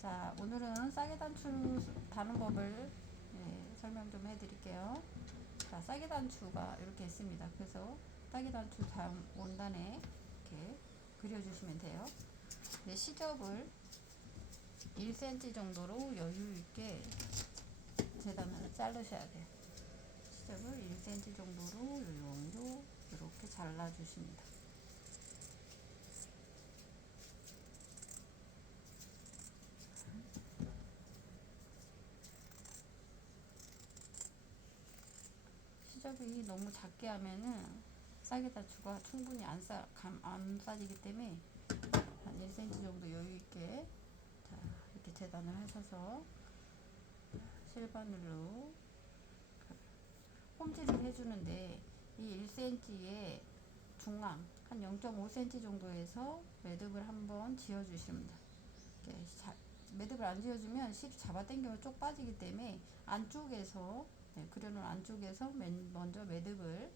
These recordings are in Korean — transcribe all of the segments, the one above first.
자, 오늘은 싸게 단추 다는 법을 설명 좀 해드릴게요. 자, 싸게 단추가 이렇게 있습니다. 그래서 싸게 단추 다음 원단에 이렇게 그려주시면 돼요. 네, 시접을 1cm 정도로 여유 있게 재단을 자르셔야 돼요. 시접을 1cm 정도로 요 정도 이렇게 잘라주십니다. 시접이 너무 작게 하면은 싸게 단추가 충분히 안 싸지기 때문에 한 1cm 정도 여유 있게 자, 이렇게 재단을 하셔서 실바늘로 홈질을 해주는데 이 1cm의 중앙 한 0.5cm 정도에서 매듭을 한번 지어주십니다. 매듭을 안 지어주면 실이 잡아당기면 쪽 빠지기 때문에 안쪽에서 그려놓은 안쪽에서 먼저 매듭을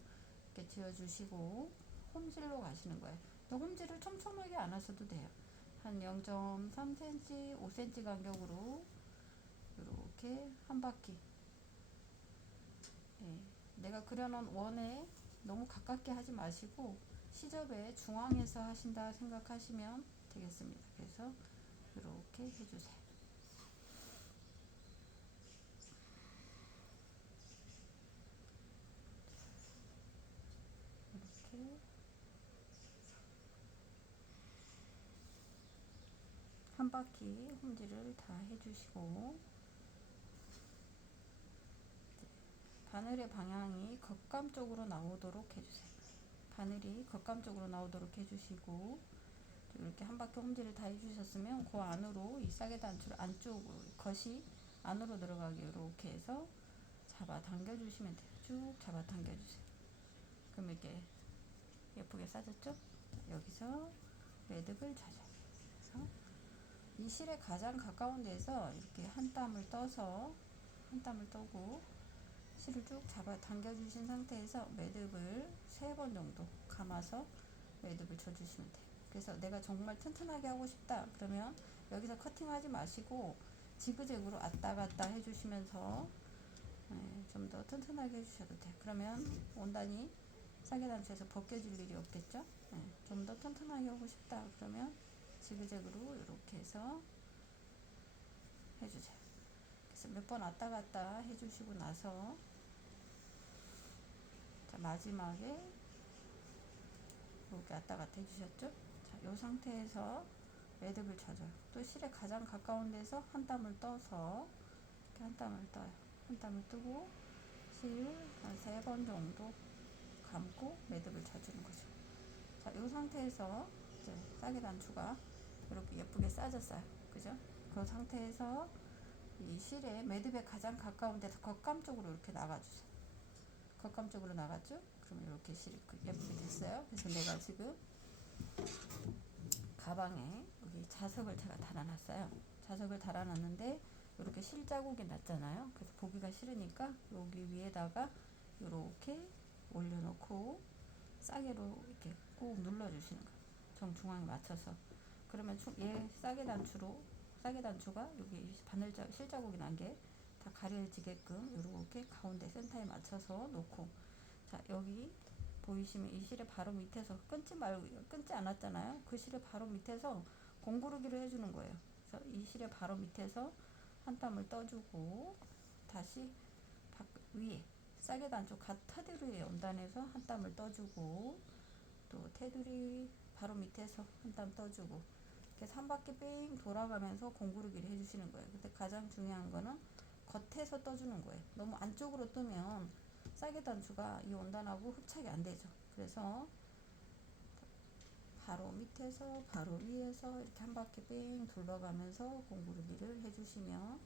이렇게 지어주시고 홈질로 가시는 거예요. 홈질을 촘촘하게 안 하셔도 돼요. 한 0.3cm, 5cm 간격으로 이렇게 한 바퀴 내가 그려놓은 원에 너무 가깝게 하지 마시고 시접의 중앙에서 하신다 생각하시면 되겠습니다. 그래서 이렇게 해주세요. 이렇게 한 바퀴 홈질을 다 해주시고 바늘의 방향이 겉감 쪽으로 나오도록 해주세요. 바늘이 겉감 쪽으로 나오도록 해주시고 이렇게 한 바퀴 홈질을 다 해주셨으면 그 안으로 이 싸게 단추를 안쪽으로 겉이 안으로 들어가게 이렇게 해서 잡아 당겨 주시면 돼요. 쭉 잡아 당겨 주세요. 그럼 이렇게 예쁘게 싸졌죠? 여기서 매듭을 찾아요. 그래서 이 실에 가장 가까운 데서 이렇게 한 땀을 떠서 한 땀을 떠고 실을 쭉 잡아 당겨 주신 상태에서 매듭을 3번 정도 감아서 매듭을 쳐 주시면 돼요. 그래서 내가 정말 튼튼하게 하고 싶다 그러면 여기서 커팅하지 마시고 지그재그로 왔다 갔다 해주시면서 좀 더 튼튼하게 해주셔도 돼요. 그러면 원단이 싸게 단추에서 벗겨질 일이 없겠죠. 좀 더 튼튼하게 하고 싶다 그러면 지그재그로 이렇게 해서 해주세요. 그래서 몇 번 왔다 갔다 해주시고 나서 자, 마지막에 이렇게 왔다 갔다 해주셨죠? 자, 이 상태에서 매듭을 쳐줘요. 또 실에 가장 가까운 데서 한 땀을 떠서 이렇게 한 땀을 떠요. 한 땀을 뜨고 실 한 3번 정도 감고 매듭을 쳐주는 거죠. 자, 이 상태에서 이제 싸게 단추가 이렇게 예쁘게 싸졌어요. 그죠? 그 상태에서 이 실에 매듭에 가장 가까운 데서 겉감 쪽으로 이렇게 나가주세요. 겉감 쪽으로 나갔죠? 그러면 이렇게 실이 예쁘게 됐어요. 그래서 내가 지금 가방에 여기 자석을 제가 달아놨어요. 자석을 달아놨는데 이렇게 실 자국이 났잖아요. 그래서 보기가 싫으니까 여기 위에다가 이렇게 올려놓고 싸개로 이렇게 꾹 눌러주시는 거예요. 정중앙에 맞춰서. 그러면 얘 싸개 단추가 여기 실 자국이 난 게 다 가려지게끔 이렇게 가운데 센터에 맞춰서 놓고 자, 여기 보이시면 이 실의 바로 밑에서 끊지 않았잖아요. 그 실의 바로 밑에서 공구르기를 해주는 거예요. 그래서 이 실의 바로 밑에서 한 땀을 떠주고 다시 위에 싸게 단추 테두리에 원단에서 한 땀을 떠주고 또 테두리 바로 밑에서 한 땀 떠주고 이렇게 3바퀴 뺑 돌아가면서 공구르기를 해주시는 거예요. 근데 가장 중요한 거는 겉에서 떠주는 거예요. 너무 안쪽으로 뜨면 싸게 단추가 이 원단하고 흡착이 안 되죠. 그래서 바로 밑에서 바로 위에서 이렇게 한 바퀴 뺑 둘러가면서 공구르기를 해주시면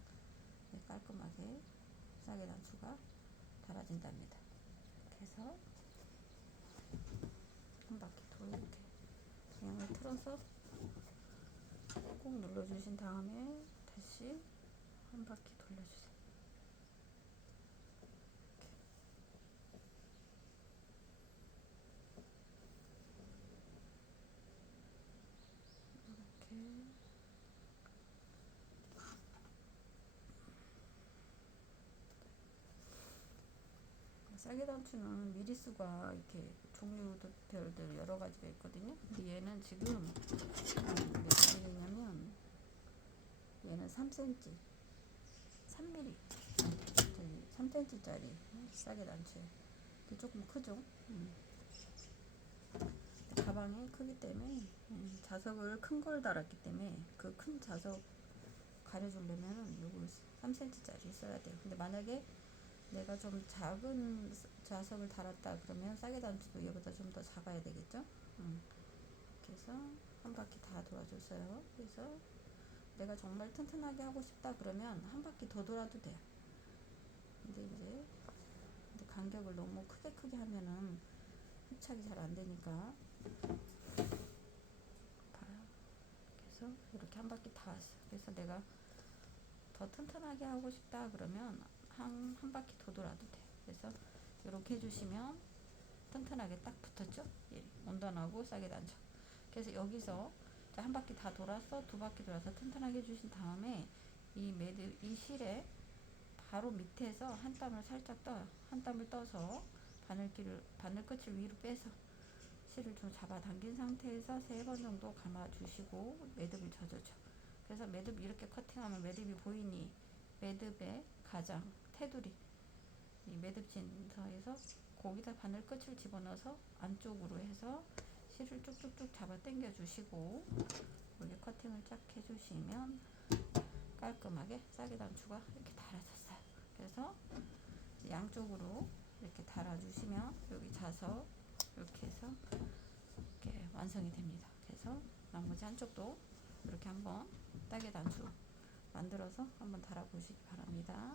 깔끔하게 싸게 단추가 달아진답니다. 이렇게 해서 한 바퀴 이렇게 방향을 틀어서 꾹 눌러주신 다음에 다시 한 바퀴 돌려주세요. 이렇게 싸게 단추는 미리수가 이렇게 종류별들 여러 가지가 있거든요. 근데 얘는 지금 몇 mm냐면 얘는 3cm, 3mm, 3cm짜리 싸게 단추. 이게 조금 크죠. 가방의 크기 때문에 자석을 큰 걸 달았기 때문에 그 큰 자석 가려주려면은 요거 3cm짜리 써야 돼요. 근데 만약에 내가 좀 작은 자석을 달았다 그러면 싸게 단추도 얘보다 좀 더 작아야 되겠죠. 그래서 한 바퀴 다 돌아줬어요. 그래서 내가 정말 튼튼하게 하고 싶다 그러면 한 바퀴 더 돌아도 돼요. 근데 간격을 너무 크게 하면은 흡착이 잘 안 되니까. 그래서 이렇게 한 바퀴 다 왔어요. 그래서 내가 더 튼튼하게 하고 싶다 그러면 한 바퀴 더 돌아도 돼. 그래서 이렇게 해주시면 튼튼하게 딱 붙었죠. 예, 온단하고 싸게 단추. 그래서 여기서 한 바퀴 다 돌아서 두 바퀴 돌아서 튼튼하게 해주신 다음에 이 실에 바로 밑에서 한 땀을 살짝 떠요. 한 땀을 떠서 바늘 끝을 위로 빼서 실을 좀 잡아당긴 상태에서 3번 정도 감아주시고 매듭을 져주죠. 그래서 매듭 이렇게 커팅하면 매듭이 보이니 매듭의 가장 테두리 이 매듭진 선에서 거기다 바늘 끝을 집어넣어서 안쪽으로 해서 실을 쭉쭉쭉 잡아 당겨 주시고 여기 커팅을 쫙 해주시면 깔끔하게 싸게 단추가 이렇게 달아졌어요. 그래서 양쪽으로 이렇게 달아주시면 여기 자석 이렇게 해서 이렇게 완성이 됩니다. 그래서 나머지 한쪽도 이렇게 한번 싸게 단추 만들어서 한번 달아보시기 바랍니다.